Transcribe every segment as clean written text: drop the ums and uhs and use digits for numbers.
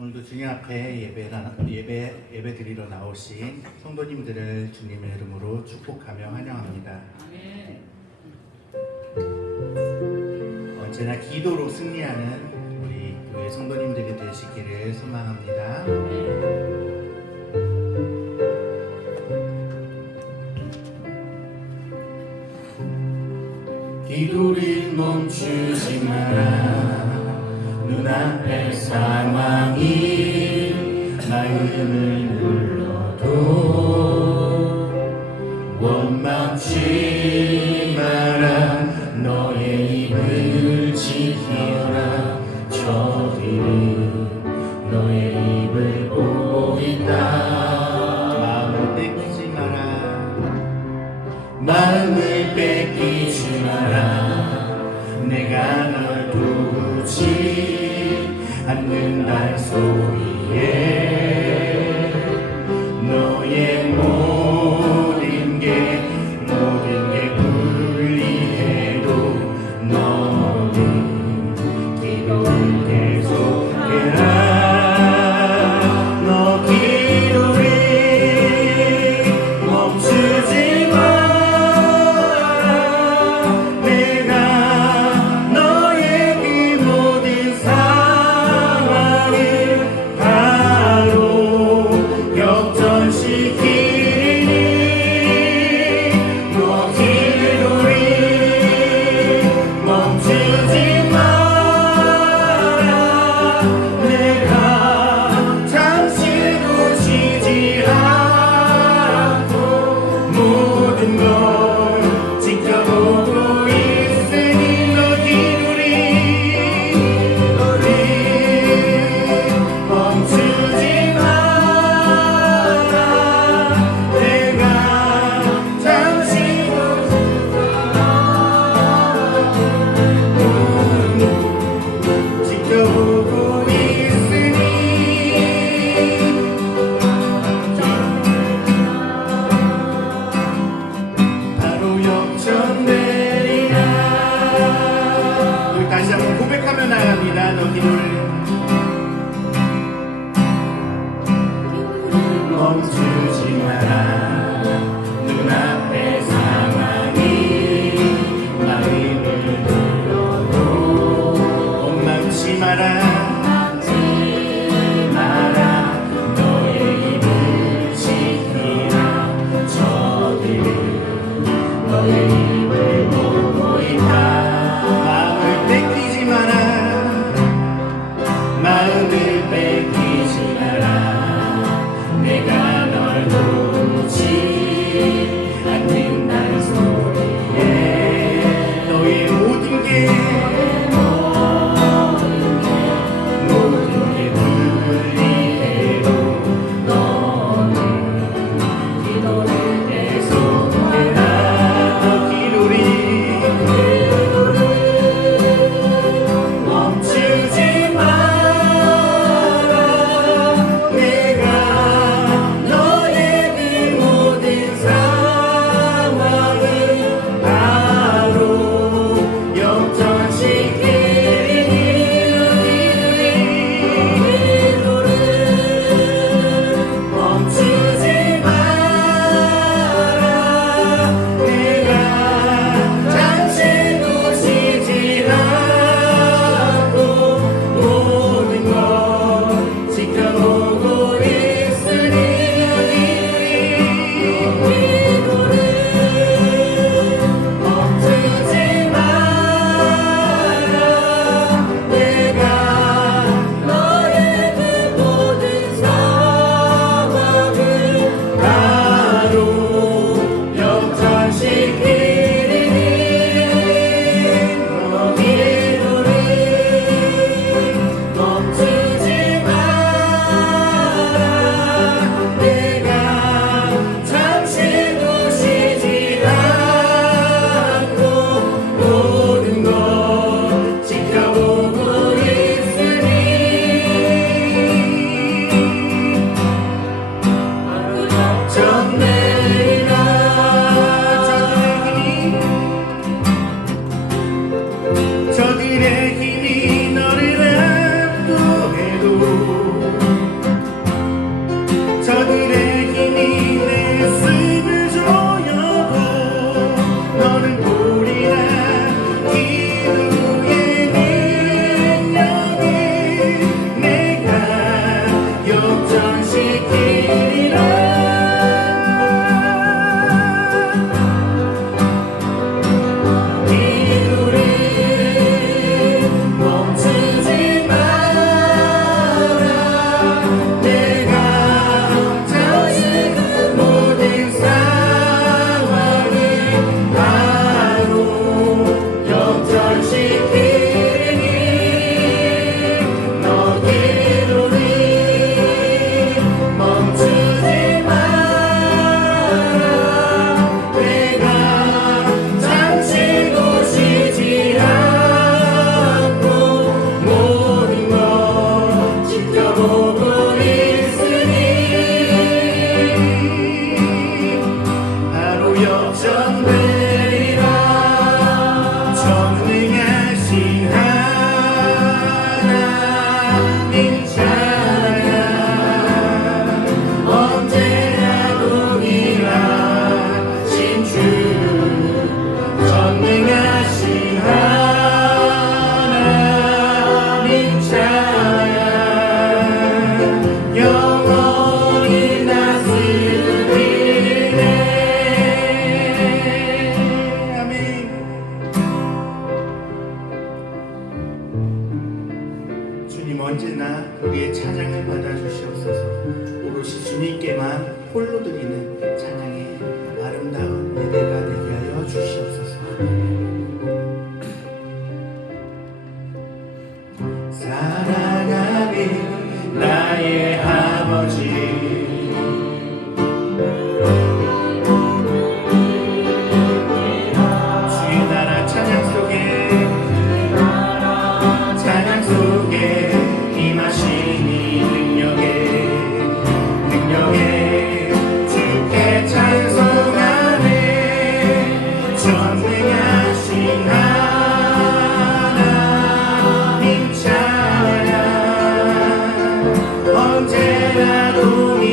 오늘도 주님 앞에 예배 드리러 나오신 성도님들을 주님의 이름으로 축복하며 환영합니다. 언제나 기도로 승리하는 우리 교회 성도님들이 되시기를 소망합니다. 기도를 멈추지 마라. 눈앞의 상황이 마음을 눌러도 원망치 마라. 너의 입을 지켜라. 저들이 너의 입을 보고 있다. 마음을 뺏기지 마라. 마음을 뺏기지 마라. 내가 널 도우지 않는다 소리에 너의 모든 게 불리해도 너는 기도를 계속해라. 너 기도를 멈추지 마라. 내가 너의 그 모든 상황을 바로 역전시키니 너 기도를 멈추지 마라. 내가 잠시도 쉬지 않고 모든 걸 지켜보고 있으니 너 기도를 멈추지 마라. 내가 잠시도 지켜보고 있으니 바로 역전되리라. 우리 다시 한번 고백하며 나갑니다. 너 기도를 멈추지 마라. 눈앞의 상황이 마음을 눌러도 원망치 마라. 너의 입을 지키라. 저들은 너의 입을 보고 있다. 마음을 뺏기지 마라. 주님 언제나 우리의 찬양을 받아주시옵소서. 오롯이 주님께만 홀로 드리는 찬양의 아름다운 예배가 되게 하여 주시옵소서. 사랑하는 나의 아버지, 임하시니 능력에 주께 찬송하네. 전능하신 하나님 찬양 언제나 동이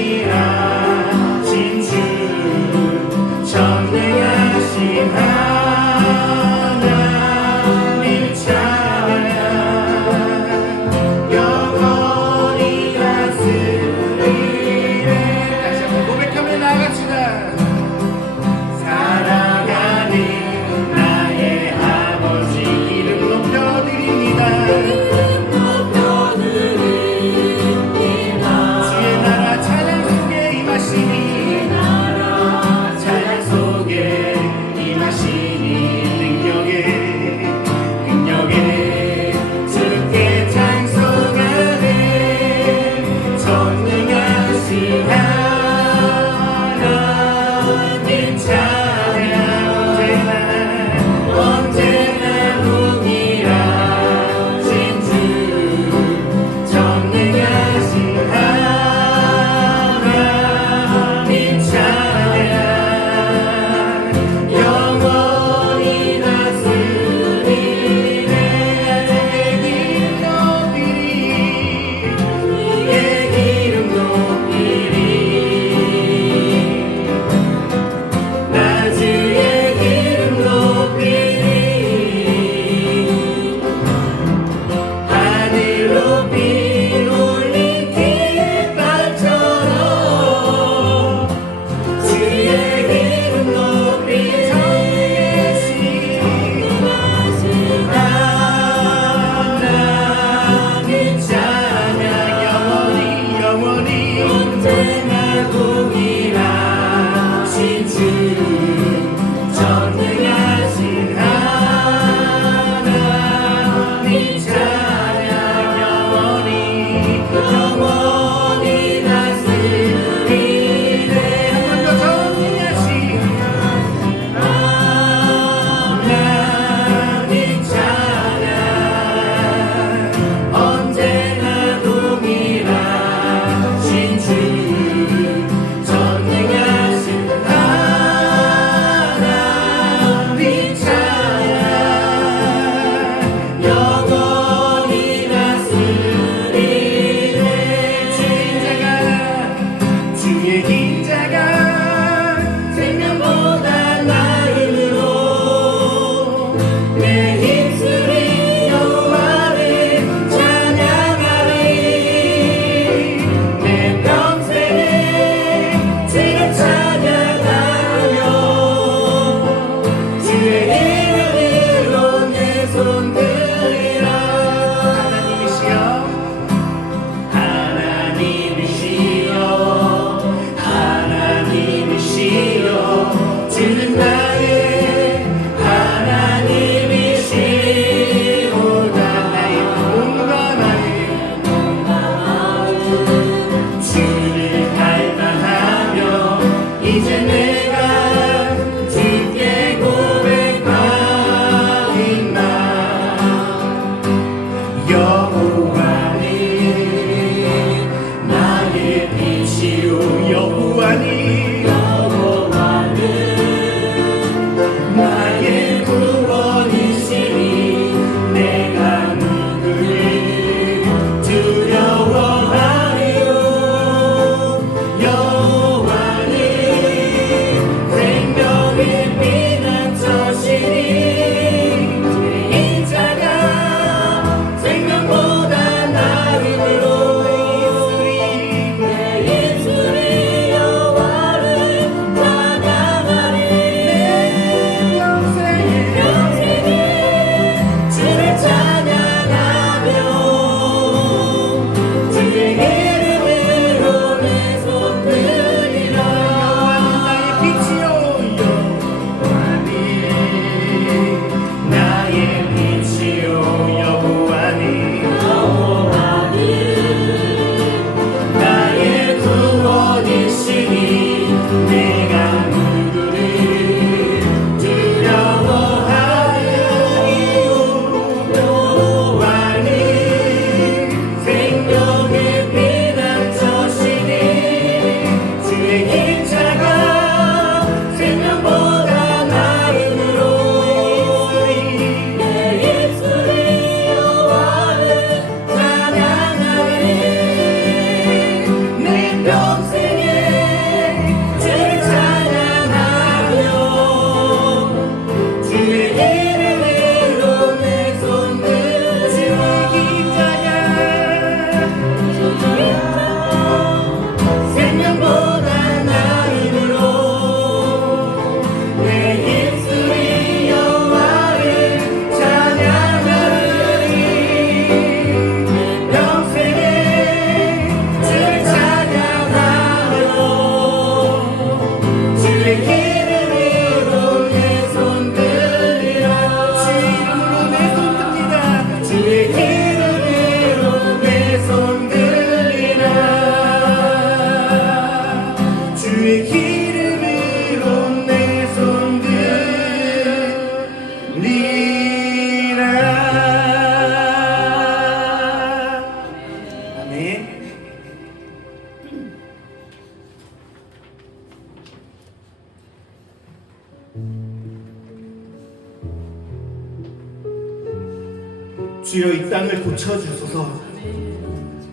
주여 이 땅을 고쳐주소서.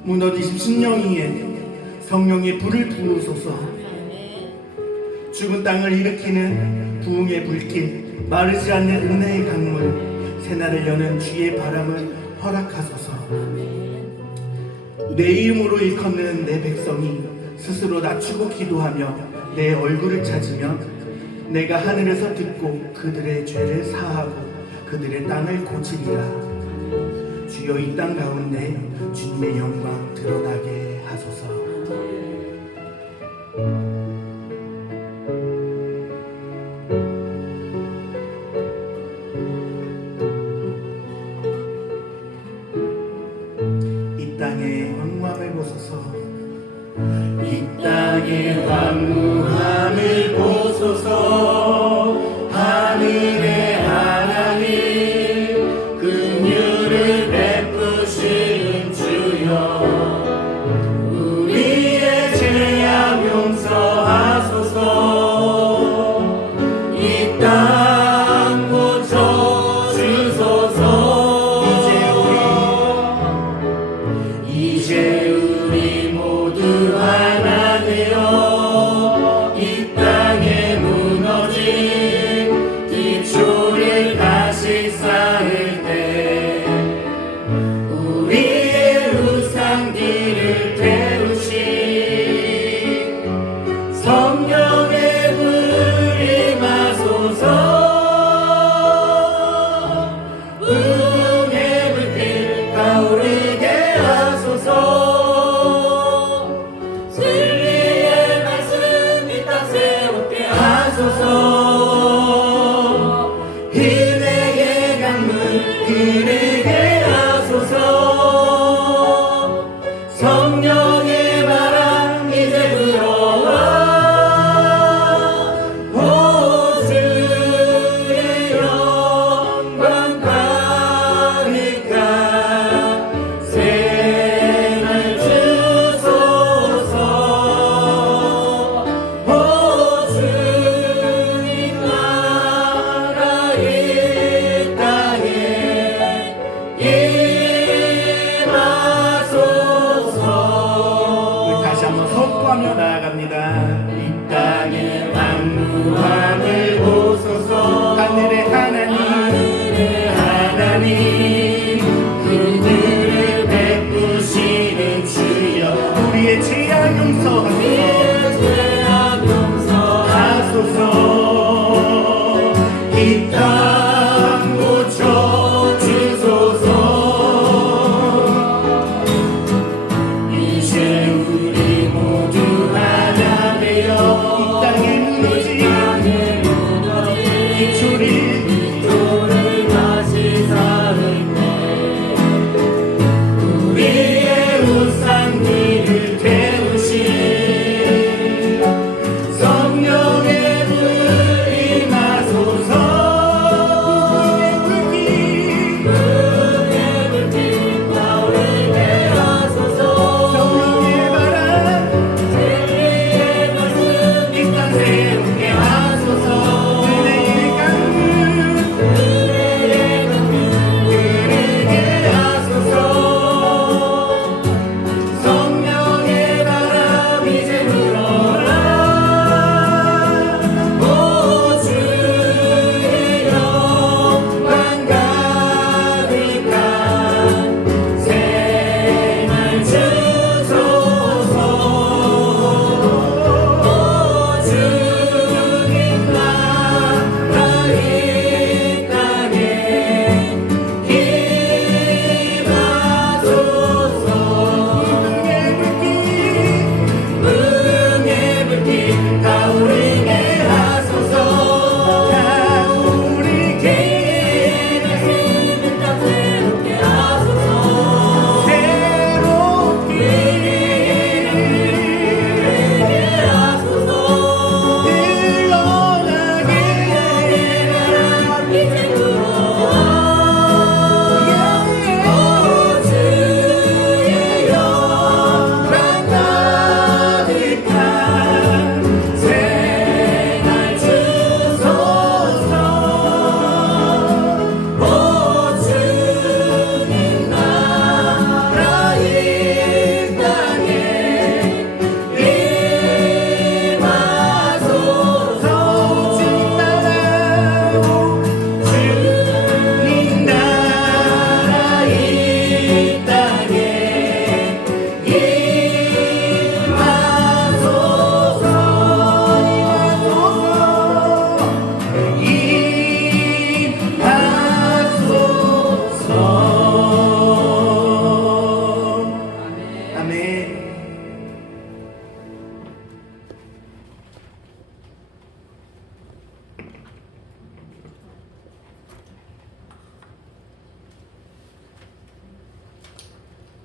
무너지신 심령 위에 성령의 불을 부으소서. 죽은 땅을 일으키는 부흥의 불길, 마르지 않는 은혜의 강물, 새날을 여는 주의 바람을 허락하소서. 내 이름으로 일컫는 내 백성이 스스로 낮추고 기도하며 내 얼굴을 찾으면 내가 하늘에서 듣고 그들의 죄를 사하고 그들의 땅을 고치리라. 주여 이 땅 가운데 주님의 영광 드러나게 하소서. 이 땅의 황무함을 보소서. 이 땅의 황무함을 보소서. 하늘의 하나님 긍휼을 베푸시는 주여 우리의 죄악 용서하소서. 이 땅 고쳐주소서. 이제 우리 모두 하나 되어 이 땅에 무너진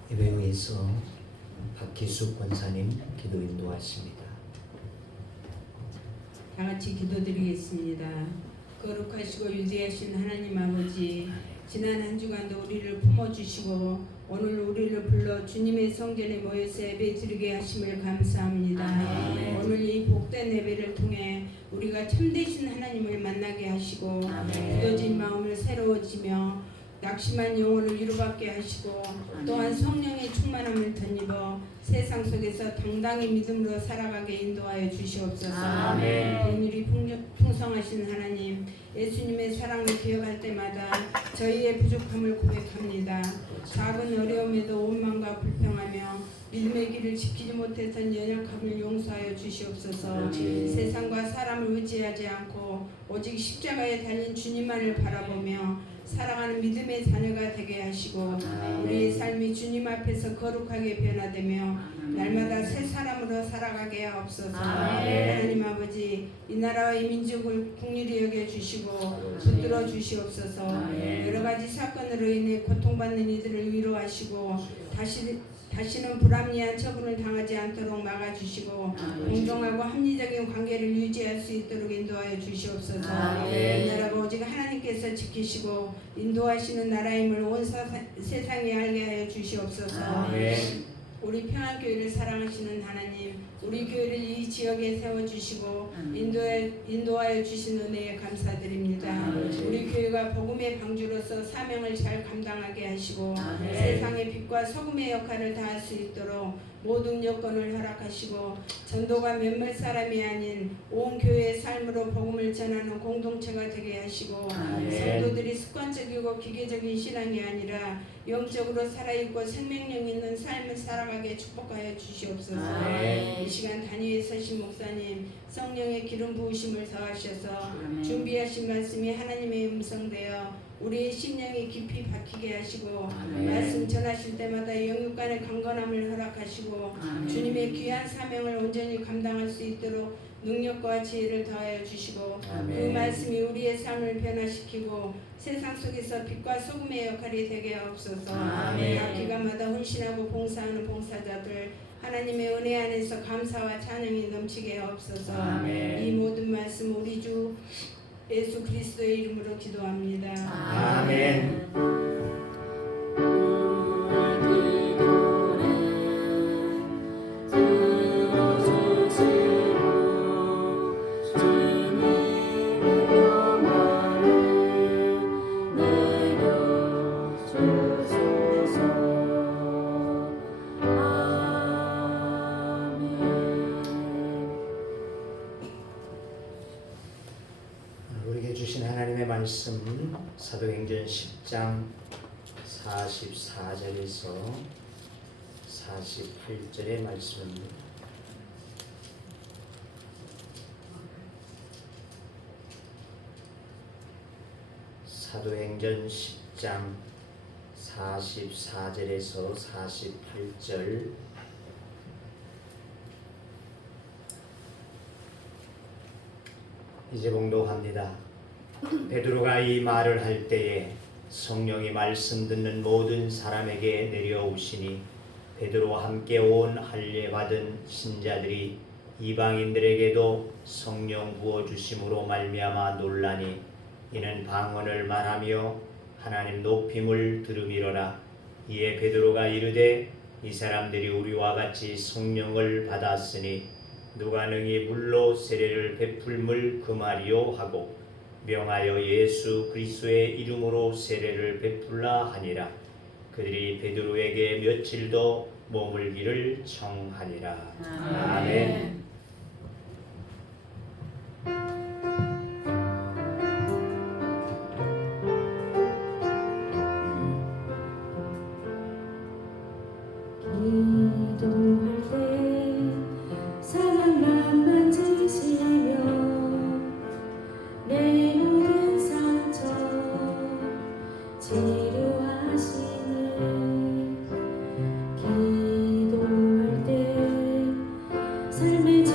예배위에서 박기숙 권사님 기도 인도하십니다. 다 같이 기도드리겠습니다. 거룩하시고 위대하신 하나님 아버지, 지난 한 주간도 우리를 품어주시고 오늘 우리를 불러 주님의 성전에 모여서 예배 드리게 하심을 감사합니다. 아멘. 오늘 이 복된 예배를 통해 우리가 참되신 하나님을 만나게 하시고 굳어진 마음을 새로워지며 낙심한 영혼을 위로받게 하시고 또한 성령의 충만함을 덧입어 세상 속에서 당당히 믿음으로 살아가게 인도하여 주시옵소서. 아멘. 온유리 풍성하신 하나님, 예수님의 사랑을 기억할 때마다 저희의 부족함을 고백합니다. 작은 어려움에도 원망과 불평하며 믿음의 길을 지키지 못했던 연약함을 용서하여 주시옵소서. 세상과 사람을 의지하지 않고 오직 십자가에 달린 주님만을 바라보며 사랑하는 믿음의 자녀가 되게 하시고 우리의 삶이 주님 앞에서 거룩하게 변화되며 날마다 새 사람으로 살아가게 하옵소서. 하나님 아버지, 이 나라와 이 민족을 긍휼히 여겨주시고 붙들어 주시옵소서. 여러 가지 사건으로 인해 고통받는 이들을 위로하시고 다시는 불합리한 처분을 당하지 않도록 막아주시고 공정하고 합리적인 관계를 유지할 수 있도록 인도하여 주시옵소서. 이 나라가 오직 하나님께서 지키시고 인도하시는 나라임을 온 세상에 알게 하여 주시옵소서. 우리 평안교회를 사랑하시는 하나님, 우리 교회를 이 지역에 세워주시고 인도하여 주신 은혜에 감사드립니다. 우리 교회가 복음의 방주로서 사명을 잘 감당하게 하시고 세상의 빛과 소금의 역할을 다할 수 있도록 모든 여건을 허락하시고 전도가 몇몇 사람이 아닌 온 교회의 삶으로 복음을 전하는 공동체가 되게 하시고 성도들이 습관적이고 기계적인 신앙이 아니라 영적으로 살아있고 생명력 있는 삶을 살아가게 축복하여 주시옵소서. 이 시간 단위에 서신 목사님, 성령의 기름 부으심을 더하셔서 준비하신 말씀이 하나님의 음성되어 우리의 심령이 깊이 박히게 하시고 말씀 전하실 때마다 영육간의 강건함을 허락하시고 주님의 귀한 사명을 온전히 감당할 수 있도록 능력과 지혜를 더하여 주시고 그 말씀이 우리의 삶을 변화시키고 세상 속에서 빛과 소금의 역할이 되게 하옵소서. 각 기간마다 헌신하고 봉사하는 봉사자들 하나님의 은혜 안에서 감사와 찬양이 넘치게 하옵소서. 이 모든 말씀 우리 주 예수 그리스도의 이름으로 기도합니다. 아멘. 우리에게 주신 하나님의 말씀 사도행전 10장 44절에서 48절의 말씀입니다. 사도행전 10장 44절에서 48절 이제 봉독합니다. 베드로가 이 말을 할 때에 성령이 말씀 듣는 모든 사람에게 내려오시니 베드로와 함께 온 할례 받은 신자들이 이방인들에게도 성령 부어 주심으로 말미암아 놀라니 이는 방언을 말하며 하나님 높임을 들음이로라. 이에 베드로가 이르되 이 사람들이 우리와 같이 성령을 받았으니 누가 능히 물로 세례를 베풀물 그 말이요 하고 명하여 예수 그리스도의 이름으로 세례를 베풀라 하니라. 그들이 베드로에게 며칠 더 머물기를 청하니라. 아멘. 기도할 때 사랑만 만지시며 내 모든 상처 치료하시네. 기도할 때 삶의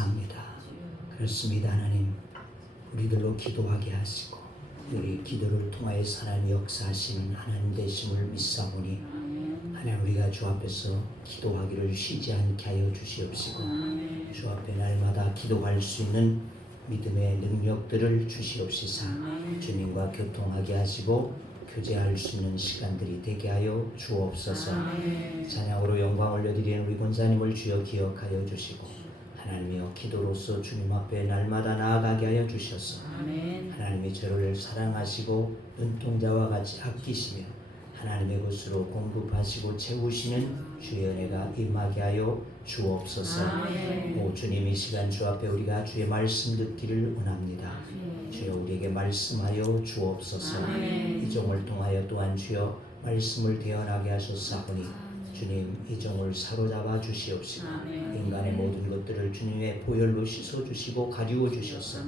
감사합니다. 그렇습니다. 하나님, 우리들로 기도하게 하시고 우리 기도를 통하여 하나님 역사하시는 하나님 되심을 믿사오니 하나님, 우리가 주 앞에서 기도하기를 쉬지 않게 하여 주시옵시고 주 앞에 날마다 기도할 수 있는 믿음의 능력들을 주시옵시사 주님과 교통하게 하시고 교제할 수 있는 시간들이 되게 하여 주옵소서. 찬양으로 영광 올려드리는 우리 권사님을 주여 기억하여 주시고 하나님이여, 기도로서 주님 앞에 날마다 나아가게 하여 주셔서 하나님이 저를 사랑하시고 눈동자와 같이 아끼시며 하나님의 것으로 공급하시고 채우시는 주의 은혜가 임하게 하여 주옵소서. 오 주님, 이 시간 주 앞에 우리가 주의 말씀 듣기를 원합니다. 주여 우리에게 말씀하여 주옵소서. 이 종을 통하여 또한 주여 말씀을 대언하게 하셨사오니 주님, 이 종을 사로잡아 주시옵시고 인간의 모든 것들을 주님의 보혈로 씻어 주시고 가리워 주셔서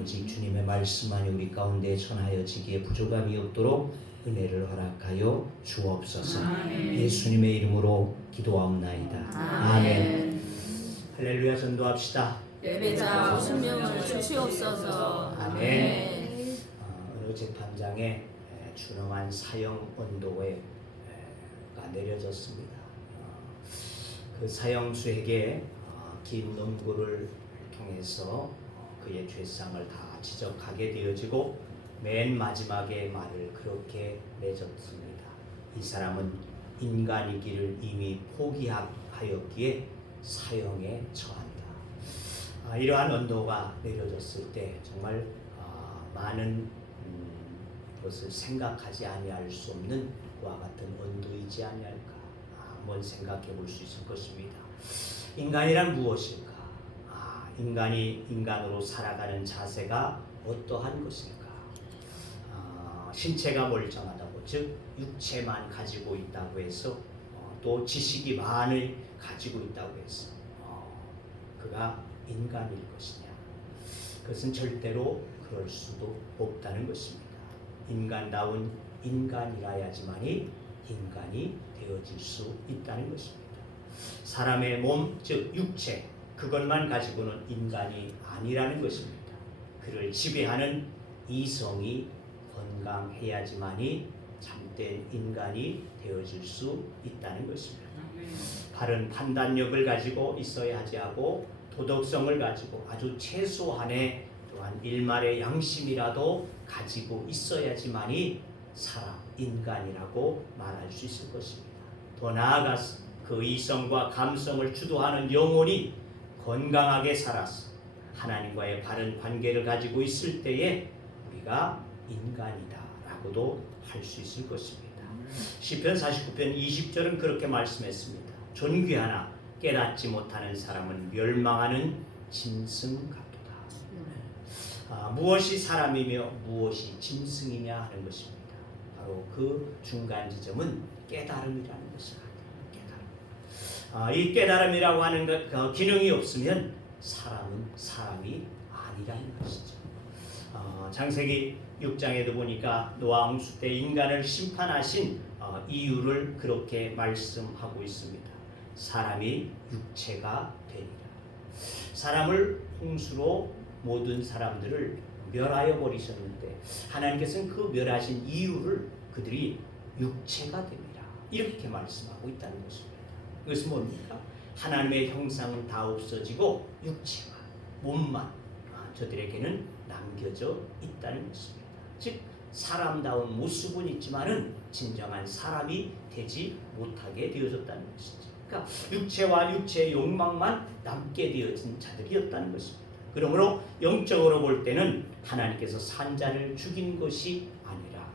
오직 주님의 말씀만이 우리 가운데 전하여지기에 부족함이 없도록 은혜를 허락하여 주옵소서. 예수님의 이름으로 기도하옵나이다. 아멘. 할렐루야. 전도합시다. 예배자 생명을 주시옵소서. 아멘. 어느 재판장에 준엄한 사형 언도가 내려졌습니다. 그 사형수에게 긴 논구를 통해서 그의 죄상을 다 지적하게 되어지고 맨 마지막에 말을 그렇게 맺었습니다. 이 사람은 인간이기를 이미 포기하였기에 사형에 처한다. 이러한 언도가 내려졌을 때 정말 많은 것을 생각하지 아니할 수 없는 그와 같은 언도이지 아니할까 한번 생각해 볼 수 있을 것입니다. 인간이란 무엇일까? 인간이 인간으로 살아가는 자세가 어떠한 것일까? 신체가 멀쩡하다고, 즉 육체만 가지고 있다고 해서 또 지식이 많이 가지고 있다고 해서 그가 인간일 것이냐? 그것은 절대로 그럴 수도 없다는 것입니다. 인간다운 인간이라야지만이 인간이 되어질 수 있다는 것입니다. 사람의 몸, 즉 육체, 그것만 가지고는 인간이 아니라는 것입니다. 그를 지배하는 이성이 건강해야지만이 참된 인간이 되어질 수 있다는 것입니다. 바른 판단력을 가지고 있어야 하고 도덕성을 가지고 아주 최소한의 또한 일말의 양심이라도 가지고 있어야지만이 사람, 인간이라고 말할 수 있을 것입니다. 더 나아가서 그 이성과 감성을 주도하는 영혼이 건강하게 살아서 하나님과의 바른 관계를 가지고 있을 때에 우리가 인간이다라고도 할 수 있을 것입니다. 시편 49편 20절은 그렇게 말씀했습니다. 존귀하나 깨닫지 못하는 사람은 멸망하는 짐승 같도다. 무엇이 사람이며 무엇이 짐승이냐 하는 것입니다. 바로 그 중간 지점은 깨달음이라는 것입니다. 이 깨달음이라고 하는 그 기능이 없으면 사람은 사람이 아니라는 것이죠. 창세기 6장에도 보니까 노아 홍수 때 인간을 심판하신 이유를 그렇게 말씀하고 있습니다. 사람이 육체가 되리라. 사람을 홍수로 모든 사람들을 멸하여 버리셨는데 하나님께서는 그 멸하신 이유를 그들이 육체가 됩니다. 이렇게 말씀하고 있다는 것입니다. 그것은 뭡니까? 하나님의 형상은 다 없어지고 육체만, 몸만 저들에게는 남겨져 있다는 것입니다. 즉 사람다운 모습은 있지만은 진정한 사람이 되지 못하게 되어졌다는 것이죠. 그러니까 육체와 육체의 욕망만 남게 되어진 자들이었다는 것입니다. 그러므로 영적으로 볼 때는 하나님께서 산 자를 죽인 것이 아니라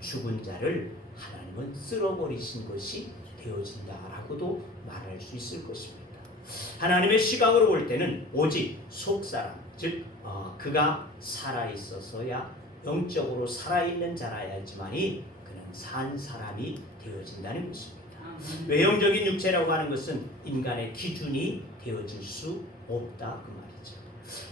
죽은 자를 하나님은 쓸어버리신 것이 되어진다라고도 말할 수 있을 것입니다. 하나님의 시각으로 볼 때는 오직 속사람, 즉 그가 살아있어서야 영적으로 살아있는 자라야지만이 그는 산 사람이 되어진다는 것입니다. 외형적인 육체라고 하는 것은 인간의 기준이 되어질 수 없다 그 말이죠.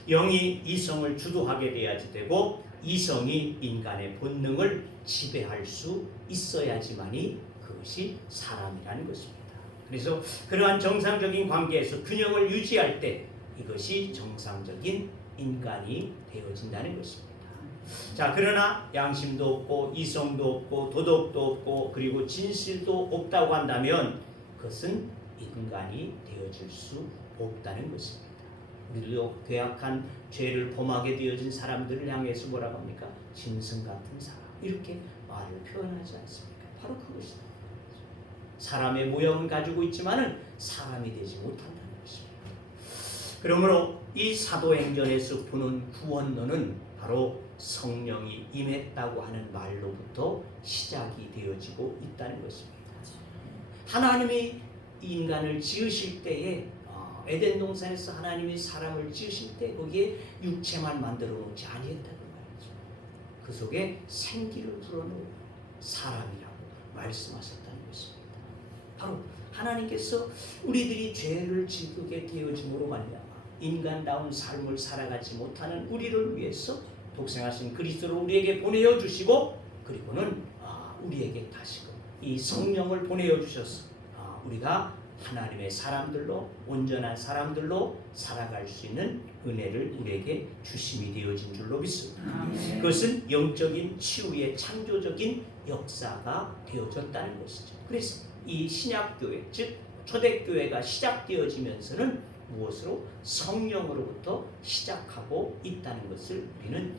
영이 이성을 주도하게 돼야지 되고 이성이 인간의 본능을 지배할 수 있어야지만이 그것이 사람이라는 것입니다. 그래서 그러한 정상적인 관계에서 균형을 유지할 때 이것이 정상적인 인간이 되어진다는 것입니다. 자, 그러나 양심도 없고 이성도 없고 도덕도 없고 그리고 진실도 없다고 한다면 그것은 인간이 되어질 수 없다는 것입니다. 우리도 괴악한 죄를 범하게 되어진 사람들을 향해서 뭐라고 합니까? 짐승 같은 사람, 이렇게 말을 표현하지 않습니까? 바로 그것이다. 사람의 모형은 가지고 있지만은 사람이 되지 못한다는 것입니다. 그러므로 이 사도행전에서 보는 구원론은 바로 성령이 임했다고 하는 말로부터 시작이 되어지고 있다는 것입니다. 하나님이 인간을 지으실 때에 에덴 동산에서 하나님이 사람을 지으실 때 거기에 육체만 만들어 놓지 아니했다는 말이죠. 그 속에 생기를 불어넣어 사람이라고 말씀하셨다는 것입니다. 바로 하나님께서 우리들이 죄를 짓게 되어짐으로 말미암아 인간다운 삶을 살아가지 못하는 우리를 위해서 독생하신 그리스도를 우리에게 보내어 주시고 그리고는 우리에게 다시금 이 성령을 보내어 주셔서 우리가 하나님의 사람들로 온전한 사람들로 살아갈 수 있는 은혜를 우리에게 주심이 되어진 줄로 믿습니다. 그것은 영적인 치유의 창조적인 역사가 되어졌다는 것이죠. 그래서 이 신약교회 즉 초대교회가 시작되어지면서는 무엇으로? 성령으로부터 시작하고 있다는 것을 우리는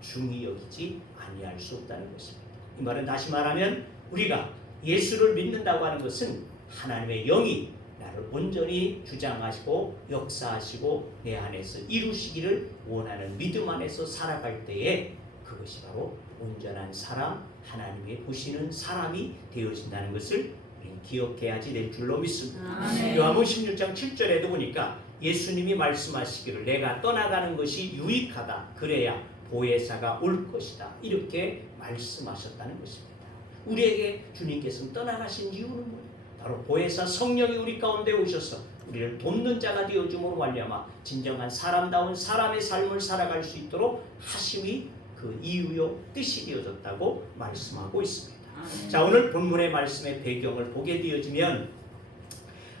중히 여기지 아니할 수 없다는 것입니다. 이 말은 다시 말하면 우리가 예수를 믿는다고 하는 것은 하나님의 영이 나를 온전히 주장하시고 역사하시고 내 안에서 이루시기를 원하는 믿음 안에서 살아갈 때에 그것이 바로 온전한 사람, 하나님이 보시는 사람이 되어진다는 것을 우리는 기억해야지 될 줄로 믿습니다. 요한복음 16장 7절에도 보니까 예수님이 말씀하시기를 내가 떠나가는 것이 유익하다. 그래야 보혜사가 올 것이다. 이렇게 말씀하셨다는 것입니다. 우리에게 주님께서는 떠나가신 이유는 뭐예요? 바로 보혜사 성령이 우리 가운데 오셔서 우리를 돕는 자가 되어줌으로 말미암아 진정한 사람다운 사람의 삶을 살아갈 수 있도록 하심이 그 이유요 뜻이 되어졌다고 말씀하고 있습니다. 자, 오늘 본문의 말씀의 배경을 보게 되어지면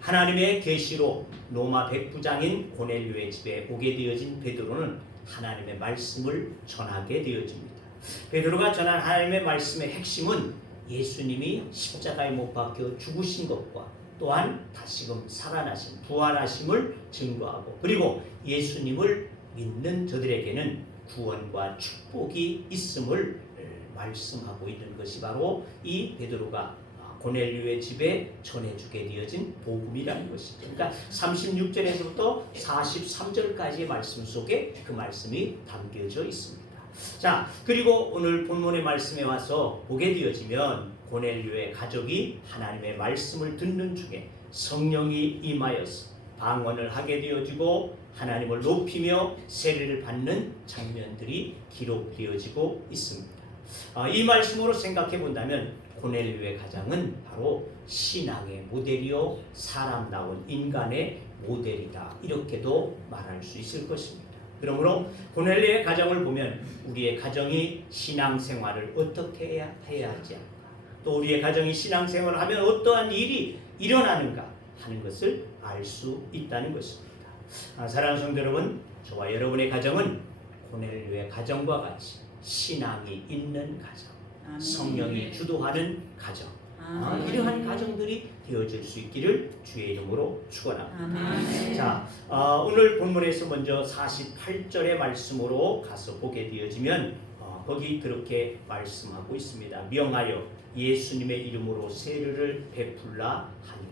하나님의 계시로 로마 백부장인 고넬료의 집에 오게 되어진 베드로는 하나님의 말씀을 전하게 되어집니다. 베드로가 전한 하나님의 말씀의 핵심은 예수님이 십자가에 못 박혀 죽으신 것과 또한 다시금 살아나신 부활하심을 증거하고 그리고 예수님을 믿는 저들에게는 구원과 축복이 있음을 말씀하고 있는 것이 바로 이 베드로가 고넬료의 집에 전해주게 되어진 복음이라는 것이죠. 그러니까 36절에서부터 43절까지의 말씀 속에 그 말씀이 담겨져 있습니다. 자, 그리고 오늘 본문의 말씀에 와서 보게 되어지면 고넬료의 가족이 하나님의 말씀을 듣는 중에 성령이 임하여서 방언을 하게 되어지고 하나님을 높이며 세례를 받는 장면들이 기록되어지고 있습니다. 이 말씀으로 생각해 본다면 고넬료의 가정은 바로 신앙의 모델이요 사람다운 인간의 모델이다. 이렇게도 말할 수 있을 것입니다. 그러므로 고넬료의 가정을 보면 우리의 가정이 신앙생활을 어떻게 해야 할지 또 우리의 가정이 신앙생활을 하면 어떠한 일이 일어나는가 하는 것을 알 수 있다는 것입니다. 사랑하는 성도 여러분, 저와 여러분의 가정은 고넬료의 가정과 같이 신앙이 있는 가정, 성령이 주도하는 가정, 이러한 가정들이 되어질 수 있기를 주의 이름으로 축원합니다. 자, 오늘 본문에서 먼저 48절의 말씀으로 가서 보게 되어지면 거기 그렇게 말씀하고 있습니다. 명하여 예수님의 이름으로 세례를 베풀라 하니라.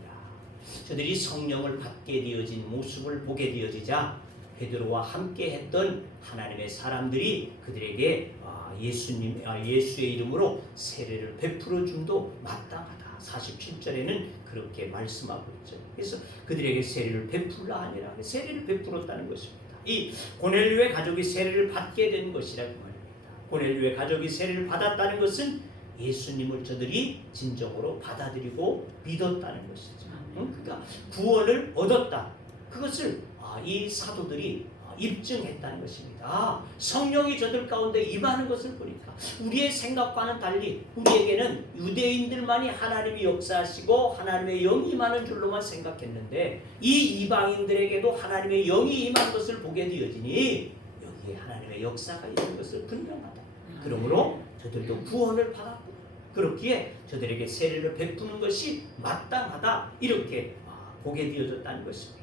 저들이 성령을 받게 되어진 모습을 보게 되어지자 베드로와 함께 했던 하나님의 사람들이 그들에게 예수의 이름으로 세례를 베풀어 줌도 마땅하다. 47절에는 그렇게 말씀하고 있죠. 그래서 그들에게 세례를 베풀라 하니라. 세례를 베풀었다는 것입니다. 이 고넬료의 가족이 세례를 받게 된 것이라고 말입니다. 고넬료의 가족이 세례를 받았다는 것은 예수님을 저들이 진정으로 받아들이고 믿었다는 것이죠. 그러니까 구원을 얻었다. 그것을 이 사도들이 입증했다는 것입니다. 성령이 저들 가운데 임하는 것을 보니까 우리의 생각과는 달리 우리에게는 유대인들만이 하나님이 역사하시고 하나님의 영이 임하는 줄로만 생각했는데 이 이방인들에게도 하나님의 영이 임한 것을 보게 되어지니 여기에 하나님의 역사가 있는 것을 분명하다. 그러므로 저들도 구원을 받았고 그렇기에 저들에게 세례를 베푸는 것이 마땅하다. 이렇게 보게 되어졌다는 것입니다.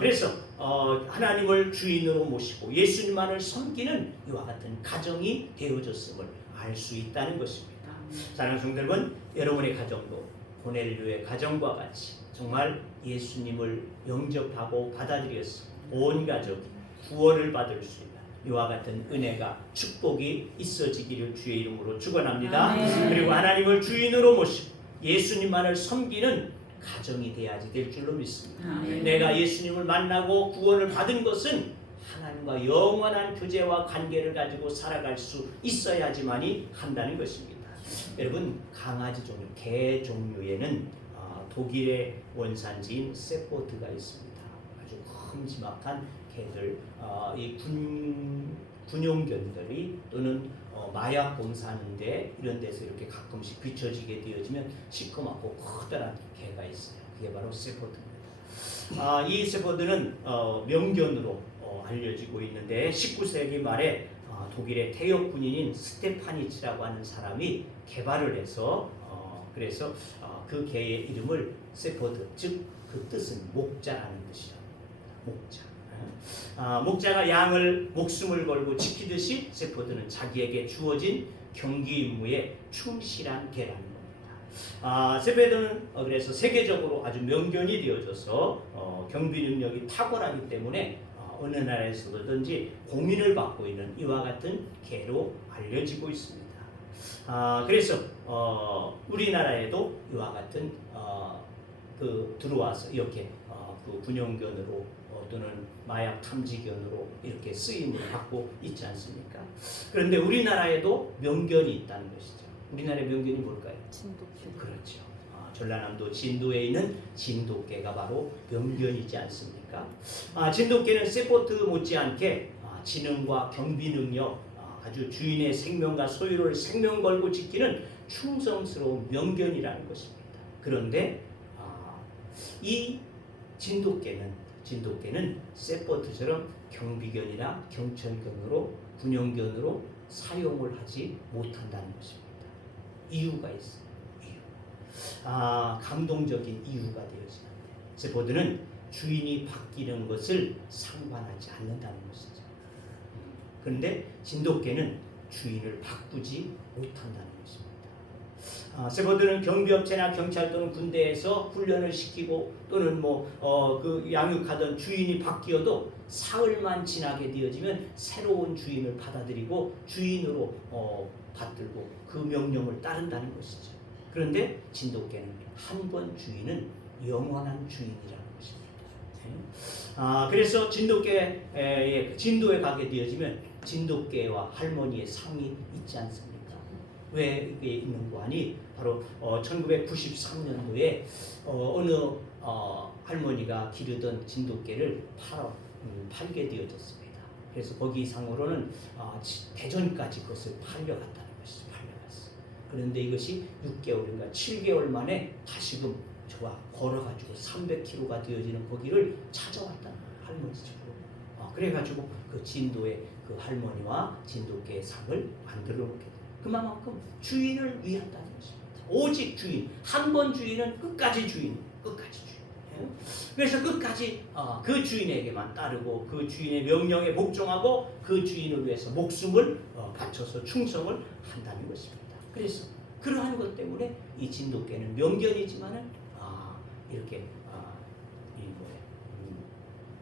그래서 하나님을 주인으로 모시고 예수님만을 섬기는 이와 같은 가정이 되어졌음을 알 수 있다는 것입니다. 사랑하는 성도 여러분, 여러분의 가정도 고넬료의 가정과 같이 정말 예수님을 영접하고 받아들여서 온 가족이 구원을 받을 수 있는 이와 같은 은혜가 축복이 있어지기를 주의 이름으로 축원합니다. 그리고 하나님을 주인으로 모시고 예수님만을 섬기는 가정이 돼야지 될 줄로 믿습니다. 내가 예수님을 만나고 구원을 받은 것은 하나님과 영원한 교제와 관계를 가지고 살아갈 수 있어야지만이 한다는 것입니다. 여러분, 강아지 종류, 개 종류에는 독일의 원산지인 세포드가 있습니다. 아주 큼지막한 개들, 이 군용견들이 또는 마약 공사하는데 이런 데서 이렇게 가끔씩 비춰지게 되어지면 시커멓고 커다란 개가 있어요. 그게 바로 세포드입니다. 이 세포드는 명견으로 알려지고 있는데 19세기 말에 독일의 태역 군인인 스테파니치라고 하는 사람이 개발을 해서 그래서 그 개의 이름을 세포드, 즉 그 뜻은 목자라는 뜻이라고 합니다. 목자. 목자가 양을 목숨을 걸고 지키듯이 세포드는 자기에게 주어진 경기 임무에 충실한 개라는 겁니다. 세포드는 그래서 세계적으로 아주 명견이 되어져서 경비 능력이 탁월하기 때문에 어느 나라에서든지 공인을 받고 있는 이와 같은 개로 알려지고 있습니다. 그래서 우리나라에도 이와 같은 들어와서 이렇게 그 군용견으로 또는 마약 탐지견으로 이렇게 쓰임을 받고 있지 않습니까? 그런데 우리나라에도 명견이 있다는 것이죠. 우리나라의 명견이 뭘까요? 진돗개. 그렇죠. 전라남도 진도에 있는 진돗개가 바로 명견이지 않습니까? 진돗개는 세포드 못지않게 지능과 경비 능력, 아주 주인의 생명과 소유를 생명 걸고 지키는 충성스러운 명견이라는 것입니다. 그런데 이 진돗개는 세포드처럼 경비견이나 경찰견으로 군용견으로 사용을 하지 못한다는 것입니다. 이유가 있어요. 감동적인 이유가 되어지는데 세포드는 주인이 바뀌는 것을 상관하지 않는다는 것이죠. 그런데 진돗개는 주인을 바꾸지 못한다는 것입니다. 세포드는 경비업체나 경찰 또는 군대에서 훈련을 시키고 또는 그 양육하던 주인이 바뀌어도 사흘만 지나게 되어지면 새로운 주인을 받아들이고 주인으로 받들고 그 명령을 따른다는 것이죠. 그런데 진돗개는 한 번 주인은 영원한 주인이라는 것입니다. 그래서 진도에 가게 되어지면 진돗개와 할머니의 상이 있지 않습니까? 왜 이게 있는가 하니 바로 1993년도에 어느 할머니가 기르던 진돗개를 팔게 되어졌습니다. 그래서 거기 상으로는 대전까지 그것을 팔려갔다는 것이죠. 팔려갔어요. 그런데 이것이 6개월인가 7개월 만에 다시금 저와 걸어가지고 300km가 되어지는 거기를 찾아왔다는 할머니 집으로. 그래가지고 그 진도의 그 할머니와 진돗개의 상을 만들어 놓게 돼요. 그만큼 주인을 위한다는 것입니다. 오직 주인, 한 번 주인은 끝까지 주인, 끝까지 주인. 그래서 끝까지 그 주인에게만 따르고 그 주인의 명령에 복종하고 그 주인을 위해서 목숨을 바쳐서 충성을 한다는 것입니다. 그래서 그러한 것 때문에 이 진돗개는 명견이지만은 이렇게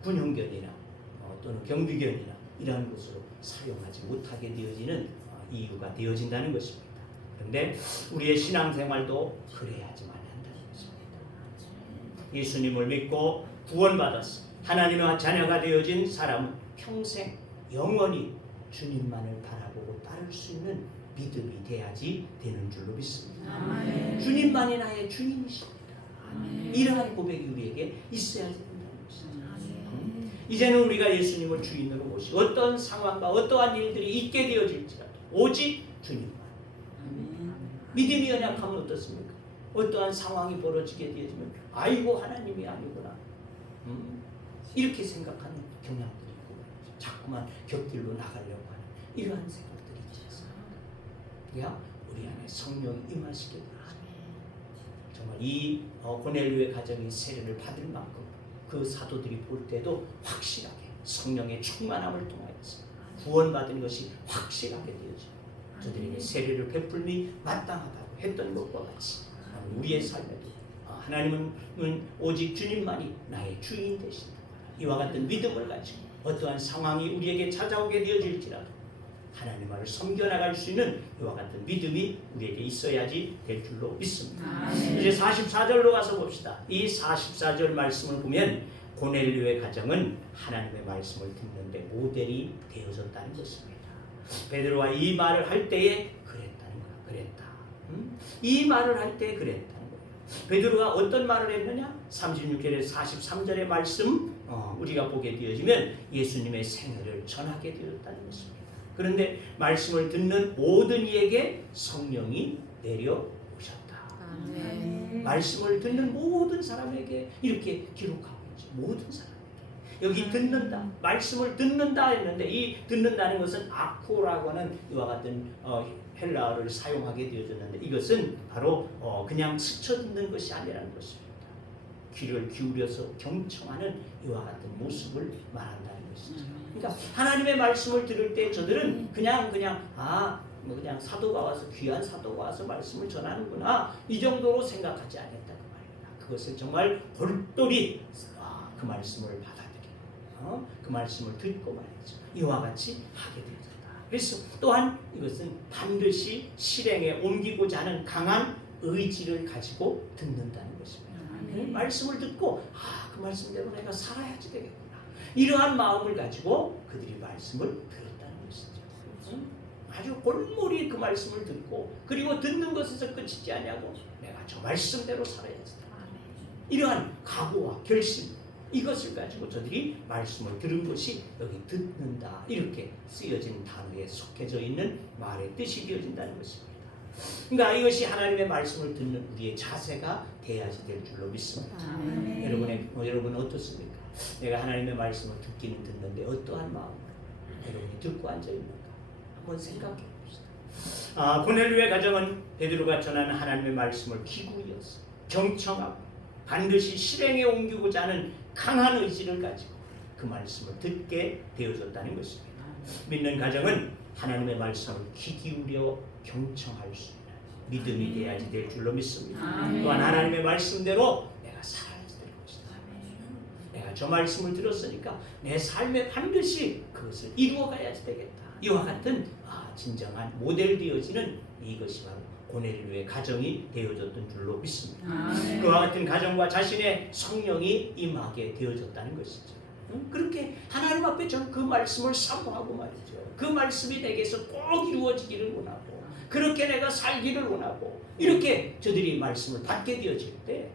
군용견이나 또는 경비견이나 이러한 것으로 사용하지 못하게 되어지는 이유가 되어진다는 것입니다. 그런데 우리의 신앙생활도 그래야지만 한다는 것입니다. 예수님을 믿고 구원받았어 하나님의 자녀가 되어진 사람은 평생 영원히 주님만을 바라보고 따를 수 있는 믿음이 돼야지 되는 줄로 믿습니다. 아멘. 주님만이 나의 주인이십니다. 아멘. 이러한 고백이 우리에게 있어야 된다는 것입니다. 이제는 우리가 예수님을 주인으로 모시고 어떤 상황과 어떠한 일들이 있게 되어질지라도 오직 주님만. 믿음이 연약하면 어떻습니까? 어떠한 상황이 벌어지게 되어지면 아이고 하나님이 아니구나. 이렇게 생각하는 경향들이 있고 자꾸만 곁길로 나가려고 하는 이러한 생각들이 있지 않습니까? 우리 안에 성령이 임하시게 되죠. 정말 이 고넬료의 가정이 세례를 받을 만큼 그 사도들이 볼 때도 확실하게 성령의 충만함을 통하여서 구원받은 것이 확실하게 되어지고 저들에게 세례를 베풀미 마땅하다고 했던 것과 같이 우리의 삶에도 하나님은 오직 주님만이 나의 주인 되신다. 이와 같은 믿음을 가지고 어떠한 상황이 우리에게 찾아오게 되어질지라도 하나님을 섬겨나갈 수 있는 이와 같은 믿음이 우리에게 있어야지 될 줄로 믿습니다. 이제 44절로 가서 봅시다. 이 44절 말씀을 보면 고넬료의 가정은 하나님의 말씀을 듣는데 모델이 되어졌다는 것입니다. 베드로가 이 말을 할 때에 그랬다는 거야. 그랬다. 이 말을 할 때에 그랬다는 거예요. 베드로가 어떤 말을 했느냐? 36절에 43절의 말씀 우리가 보게 되어지면 예수님의 생애를 전하게 되었다는 것입니다. 그런데 말씀을 듣는 모든 이에게 성령이 내려오셨다. 말씀을 듣는 모든 사람에게 이렇게 기록하고 있죠. 모든 사람에게. 여기 듣는다, 말씀을 듣는다 했는데 이 듣는다는 것은 아코라고 하는 이와 같은 헬라어를 사용하게 되어졌는데 이것은 바로 그냥 스쳐 듣는 것이 아니라는 것입니다. 귀를 기울여서 경청하는 이와 같은 모습을 말한다는 것이죠. 그러니까 하나님의 말씀을 들을 때 저들은 그냥 사도가 와서 귀한 사도가 와서 말씀을 전하는구나 이 정도로 생각하지 않았다 그 말입니다. 그것을 정말 골똘히 그 말씀을 받아들이고 그 말씀을 듣고 말이죠. 이와 같이 하게 되었다. 그래서 또한 이것은 반드시 실행에 옮기고자 하는 강한 의지를 가지고 듣는다는 것입니다. 말씀을 듣고 그 말씀대로 내가 살아야지 되겠구나. 이러한 마음을 가지고 그들이 말씀을 들었다는 것이죠. 아주 골몰이 그 말씀을 듣고 그리고 듣는 것에서 그치지 않냐고 내가 저 말씀대로 살아야지. 이러한 각오와 결심 이것을 가지고 저들이 말씀을 들은 것이 여기 듣는다 이렇게 쓰여진 단어에 속해져 있는 말의 뜻이 되어진다는 것입니다. 그러니까 이것이 하나님의 말씀을 듣는 우리의 자세가 돼야지 될 줄로 믿습니다. 여러분은 어떻습니까? 내가 하나님의 말씀을 듣기는 듣는데 어떠한 마음으로 여러분이 듣고 앉아 있는가? 한번 생각해 봅시다. 고넬료의 가정은 베드로가 전하는 하나님의 말씀을 기구이어서 경청하고 반드시 실행에 옮기고자 하는 강한 의지를 가지고 그 말씀을 듣게 되어졌다는 것입니다. 믿는 가정은 하나님의 말씀을 귀 기울여 경청할 수 있는 믿음이 돼야지 될 줄로 믿습니다. 또한 하나님의 말씀대로 내가 살아야지 될 것이다. 내가 저 말씀을 들었으니까 내 삶에 반드시 그것을 이루어가야지 되겠다. 이와 같은 진정한 모델 되어지는 이것이 바로 고넬료의 가정이 되어졌던 줄로 믿습니다. 그와 같은 가정과 자신의 성령이 임하게 되어졌다는 것이죠. 그렇게 하나님 앞에 저는 그 말씀을 사모하고 말이죠. 그 말씀이 내게서 꼭 이루어지기를 원하고 그렇게 내가 살기를 원하고 이렇게 저들이 말씀을 받게 되어질 때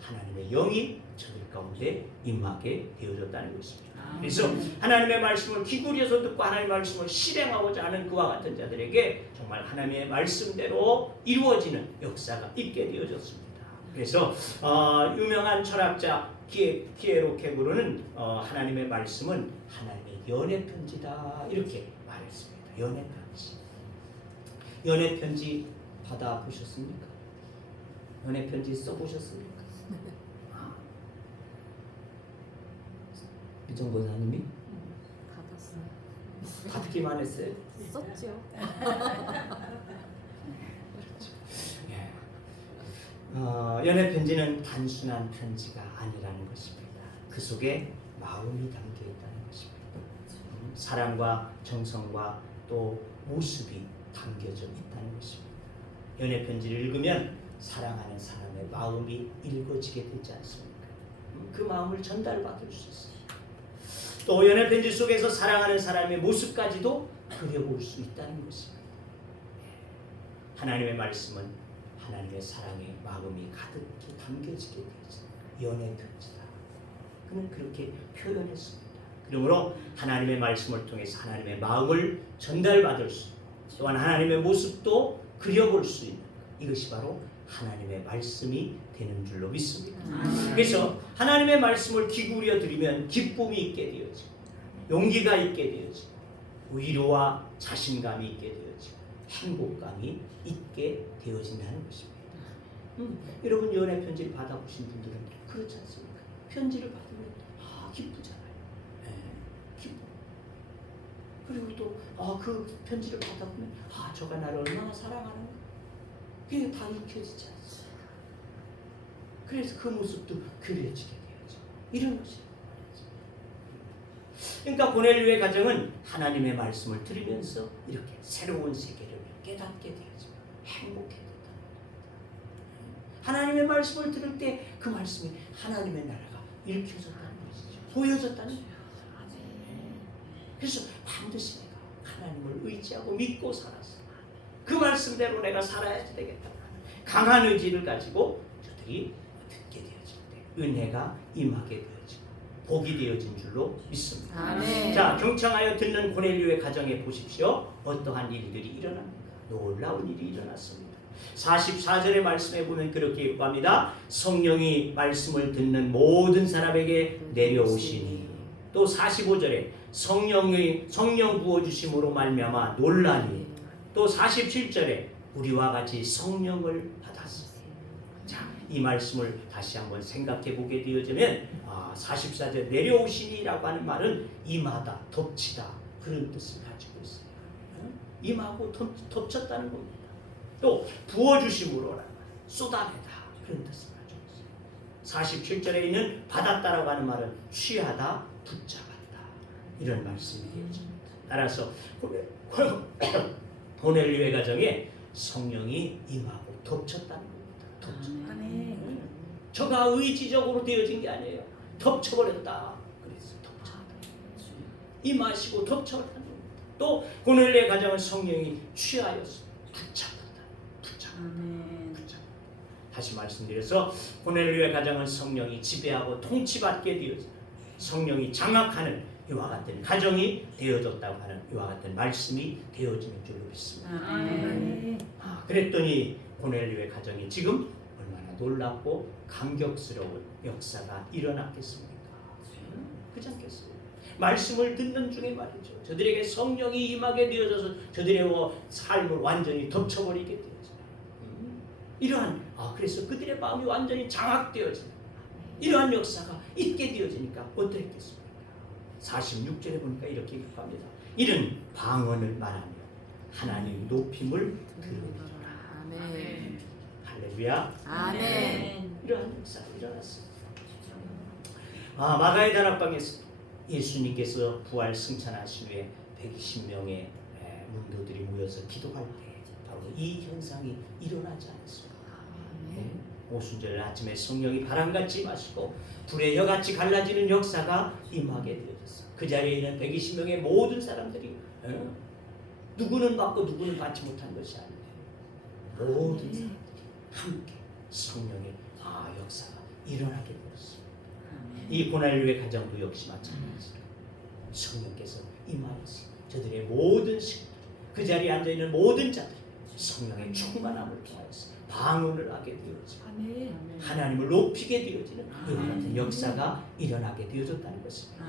하나님의 영이 저들 가운데 임하게 되어졌다는 것입니다. 그래서 하나님의 말씀을 기울여서 듣고 하나님의 말씀을 실행하고자 하는 그와 같은 자들에게 정말 하나님의 말씀대로 이루어지는 역사가 있게 되어졌습니다. 그래서 유명한 철학자 키에로케고르는 하나님의 말씀은 하나님의 연애 편지다 이렇게 말했습니다. 연애 편지. 연애 편지 받아 보셨습니까? 연애 편지 써 보셨습니까? 이정 권사님이 받았어요. 받기만 했어요. 썼죠. 연애 편지는 단순한 편지가 아니라는 것입니다. 그 속에 마음이 담겨 있다는 것입니다. 사랑과 정성과 또 모습이 담겨져 있다는 것입니다. 연애 편지를 읽으면 사랑하는 사람의 마음이 읽어지게 되지 않습니까? 그 마음을 전달받을 수 있어요. 또 연애 편지 속에서 사랑하는 사람의 모습까지도 그려볼 수 있다는 것입니다. 하나님의 말씀은 하나님의 사랑의 마음이 가득히 담겨지게 되지 연애 편지다. 그는 그렇게 표현했습니다. 그러므로 하나님의 말씀을 통해서 하나님의 마음을 전달받을 수, 또한 하나님의 모습도 그려볼 수 있는 이것이 바로 하나님의 말씀이 되는 줄로 믿습니다. 그래서 하나님의 말씀을 기울여 드리면 기쁨이 있게 되어지고 용기가 있게 되어지고 위로와 자신감이 있게 되어지고 행복감이 있게 되어진다는 것입니다. 여러분 연애 편지를 받아보신 분들은 그렇지 않습니까? 편지를 받으면 기쁘잖아요. 기뻐. 그리고 또 그 편지를 받아보면 저가 나를 얼마나 사랑하는가 그게 다 익혀지지 않습니까? 그래서 그 모습도 그려지게 되어져. 이런 것이에요. 그러니까 고넬료의 가정은 하나님의 말씀을 들으면서 이렇게 새로운 세계를 깨닫게 되어지고 행복해 된다. 하나님의 말씀을 들을 때 그 말씀이 하나님의 나라가 일으켜졌다는 것이죠. 보여졌다는 거예요. 그래서 반드시 내가 하나님을 의지하고 믿고 살았어. 그 말씀대로 내가 살아야 되겠다. 강한 의지를 가지고 저들이 듣게 되어질 때 은혜가 임하게 되어지고 복이 되어진 줄로 믿습니다. 아멘. 자, 경청하여 듣는 고넬료의 가정에 보십시오. 어떠한 일들이 일어납니다. 놀라운 일이 일어났습니다. 44절의 말씀에 보면 그렇게 얘기합니다. 성령이 말씀을 듣는 모든 사람에게 내려오시니. 또 45절에 성령 부어주심으로 말미암아 놀라니. 또 47절에 우리와 같이 성령을 받았습니다. 자, 이 말씀을 다시 한번 생각해 보게 되어지면 44절 내려오시니라고 하는 말은 임하다, 덮치다 그런 뜻을 가지고 있어요. 임하고 덮쳤다는 겁니다. 또 부어주심으로라 쏟아내다 그런 뜻을 가지고 있어요. 47절에 있는 받았다라고 하는 말은 취하다, 붙잡았다 이런 말씀이 되어집니다. 따라서 고넬료의 가정에 성령이 임하고 덮쳤다는 겁니다. 저가 의지적으로 되어진 게 아니에요. 덮쳐버렸다. 그래서 덮쳤다. 임하시고 덮쳐버렸다는 겁니다. 또 고넬료의 가정은 성령이 취하였습니다. 붙잡았다. 다시 말씀드려서 고넬료의 가정은 성령이 지배하고 통치받게 되어서 성령이 장악하는 이와 같은 가정이 되어졌다고 하는 이와 같은 말씀이 되어지는 줄로 믿습니다. 그랬더니 고넬료의 가정이 지금 얼마나 놀랍고 감격스러운 역사가 일어났겠습니까? 그렇지 않겠어요? 말씀을 듣는 중에 말이죠. 저들에게 성령이 임하게 되어져서 저들의 삶을 완전히 덮쳐버리게 되어져요. 이러한 그래서 그들의 마음이 완전히 장악되어지는 이러한 역사가 있게 되어지니까 어떻겠습니까? 46절에 보니까 이렇게 기록합니다. 이는 방언을 말하며 하나님 높임을 들으리라. 아멘. 할렐루야. 아멘. 이러한 역사가 일어났습니다. 마가의 다락방에서 예수님께서 부활 승천하신 후에 120명의 문도들이 모여서 기도할 때 바로 이 현상이 일어나지 않았습니다. 5순절 아침에 성령이 바람같이 마시고 불의 여같이 갈라지는 역사가 임하게 되어졌어요. 그 자리에 있는 120명의 모든 사람들이 누구는 받고 누구는 받지 못한 것이 아니에요. 모든 사람들이 함께 성령의 역사가 일어나게 되었습니다. 이 고넬료의 가정도 역시 마찬가지로 성령께서 임하였습니다. 저들의 모든 식구들, 그 자리에 앉아있는 모든 자들이 성령의 충만함을 통하여서 방언을 하게 되어지고 하나님을 높이게 되어지는 이와 같은 역사가 일어나게 되어졌다는 것입니다.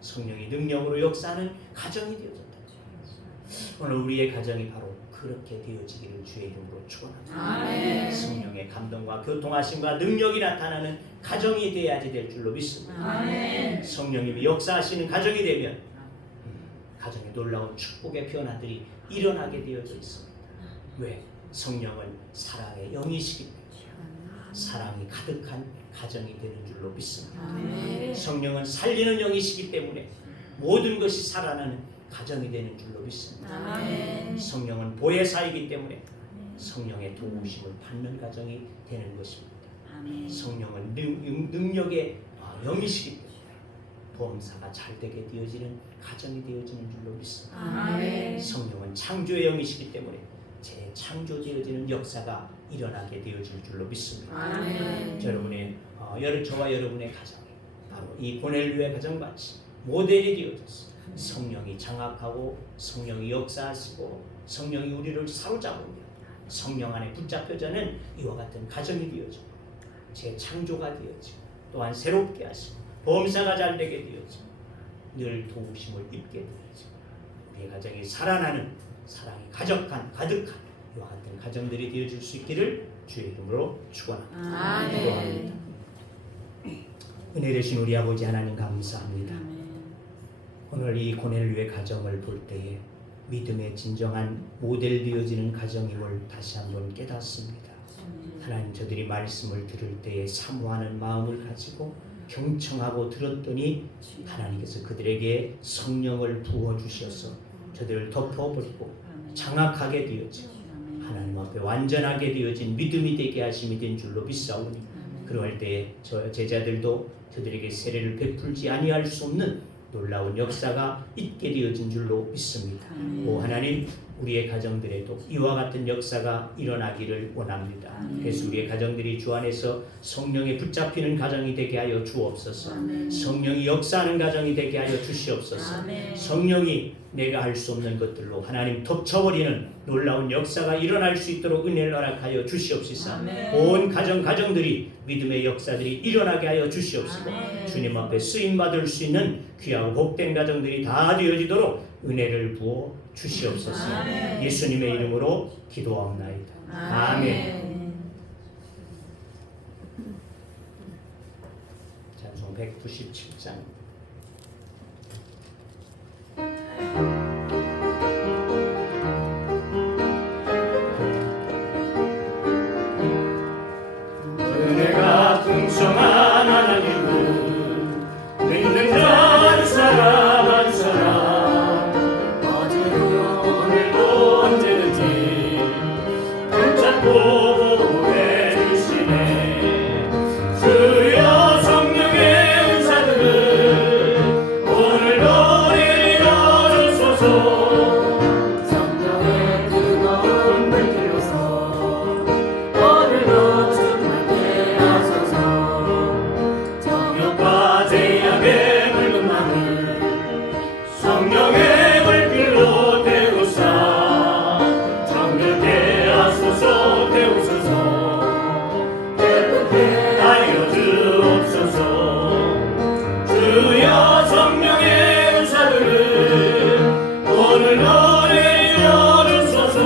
성령이 능력으로 역사하는 가정이 되어졌다는 것입니다. 오늘 우리의 가정이 바로 그렇게 되어지기를 주의 이름으로 축원합니다. 성령의 감동과 교통하심과 능력이 나타나는 가정이 되어야지 될 줄로 믿습니다. 성령님이 역사하시는 가정이 되면 가정에 놀라운 축복의 변화들이 일어나게 되어져 있습니다. 왜? 성령은 사랑의 영이시기 때문에 사랑이 가득한 가정이 되는 줄로 믿습니다. 성령은 살리는 영이시기 때문에 모든 것이 살아나는 가정이 되는 줄로 믿습니다. 성령은 보혜사이기 때문에 성령의 도우심을 받는 가정이 되는 것입니다. 성령은 능력의 영이시기 때문에 범사가 잘 되게 되어지는 가정이 되어지는 줄로 믿습니다. 성령은 창조의 영이시기 때문에 재창조되어지는 역사가 일어나게 되어질 줄로 믿습니다. 저와 여러분의 가정이 바로 이 고넬료의 가정같이 모델이 되어졌어. 성령이 장악하고 성령이 역사하시고 성령이 우리를 사로잡으며 성령 안에 붙잡혀자는 이와 같은 가정이 되어지고 재창조가 되어지고 또한 새롭게 하시고 범사가 잘 되게 되어지고 늘 도우심을 입게 되어지고 우리의 가정이 살아나는 사랑이 가득한 이와 같은 가정들이 되어줄 수 있기를 주의 이름으로 축원합니다. 아멘. 은혜 되신 우리 아버지 하나님 감사합니다. 오늘 이 고넬료의 가정을 볼 때에 믿음의 진정한 모델 되어지는 가정임을 다시 한번 깨닫습니다. 하나님 저들이 말씀을 들을 때에 사모하는 마음을 가지고 경청하고 들었더니 하나님께서 그들에게 성령을 부어주셔서 저들을 덮어버리고 장악하게 되어지고 하나님 앞에 완전하게 되어진 믿음이 되게 하심이 된 줄로 믿사오니 그러할 때에 저 제자들도 저들에게 세례를 베풀지 아니할 수 없는 놀라운 역사가 있게 되어진 줄로 믿습니다. 오 하나님 우리의 가정들에도 이와 같은 역사가 일어나기를 원합니다. 그래서 우리의 가정들이 주 안에서 성령에 붙잡히는 가정이 되게 하여 주옵소서. 성령이 역사하는 가정이 되게 하여 주시옵소서. 성령이 내가 할 수 없는 것들로 하나님 덮쳐버리는 놀라운 역사가 일어날 수 있도록 은혜를 허락하여 주시옵소서. 온 가정들이 믿음의 역사들이 일어나게 하여 주시옵소서. 주님 앞에 쓰임받을 수 있는 귀하고 복된 가정들이 다 되어지도록 은혜를 부어 주시옵소서. 예수님의 이름으로 기도하옵나이다. 아멘. 찬송 197장. 은혜가 풍성한 하나님은 믿는 자 한 사람 한 사람 어제도 오늘도 언제든지 붙잡고 보호해 주시네. 주여 성령의 은사들을 오늘도 내려 주소서. 성령의 뜨거운 불길로서 오늘도 충만케 하소서. 정욕과 제약의 붉은 마음을 성령의 불길로 태우사 정결케 하소서. 태우소서. 예쁘게 하여 주옵소서. 주여 성령의 은사들을 오늘도 내려 주소서.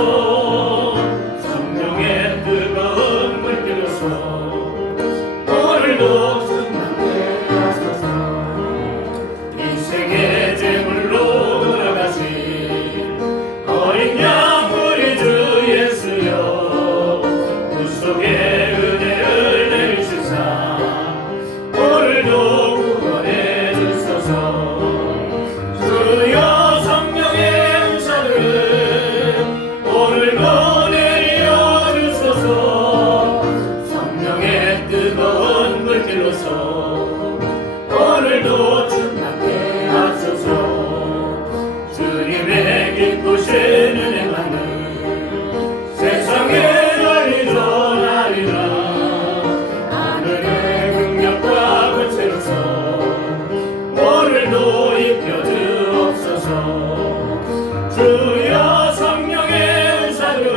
성령의 뜨거운 불길로서 오늘도 충만케 하소서. 인생의 제물로 돌아가신 어린 양 우리 주 예수여 구속의 은혜를 내리시사 오늘도 구원해 주소서. 주여 성령의 은사들을 오늘도 내려 주소서. 성령의 뜨거운 불길로서 오늘도 충만케 하소서. 주님의 기쁘신 은혜만을 세상에 널리 전하리라. 하늘의 능력과 권세로서 오늘도 입혀 주옵소서. 주여 성령의 은사들을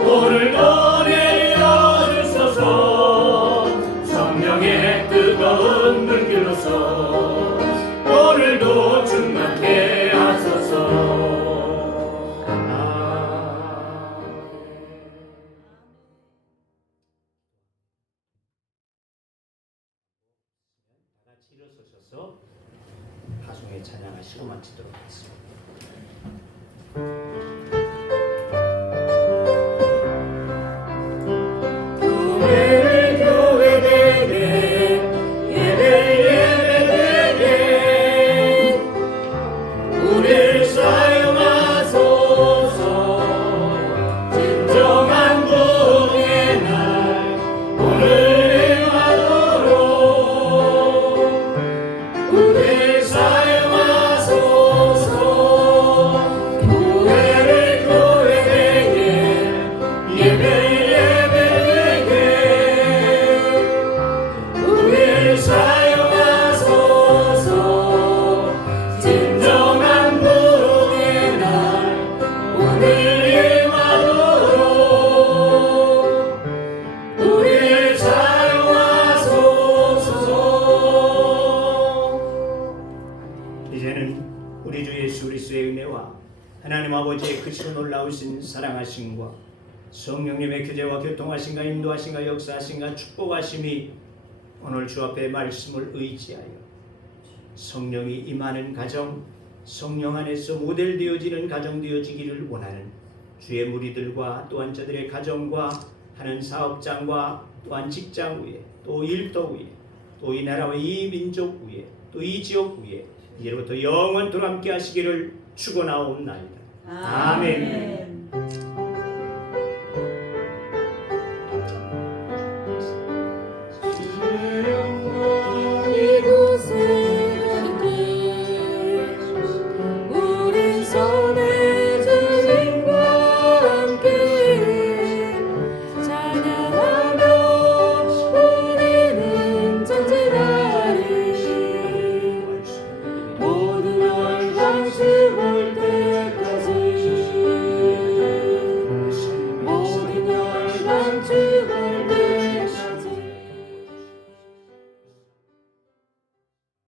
오늘도 내려 주소서. 성령의 뜨거운 불길로서 오늘도 충만케 하소서. 다 같이 일어서셔서 파송에 찬양하시고 마치도록 하겠습니다. 교회를 교회되게 예배되게 우리를 사용하소서. 진정한 복의 날 오늘 행하도록 우리를 사용하소서. 교회를 이제는 우리 주 예수 그리스도의 은혜와 하나님 아버지의 크시고 놀라우신 사랑하심과 성령님의 교제와 교통하심과 인도하심과 역사하심과 축복하심이 오늘 주 앞에 말씀을 의지하여 성령이 임하는 가정, 성령 안에서 모델 되어지는 가정 되어지기를 원하는 주의 무리들과 또한 저들의 가정과 하는 사업장과 또한 직장 위에 또 일터 위에 또 이 나라와 이 민족 위에 또 이 지역 위에 이제부터 영원토록 함께 하시기를 축원하옵나이다. 아멘.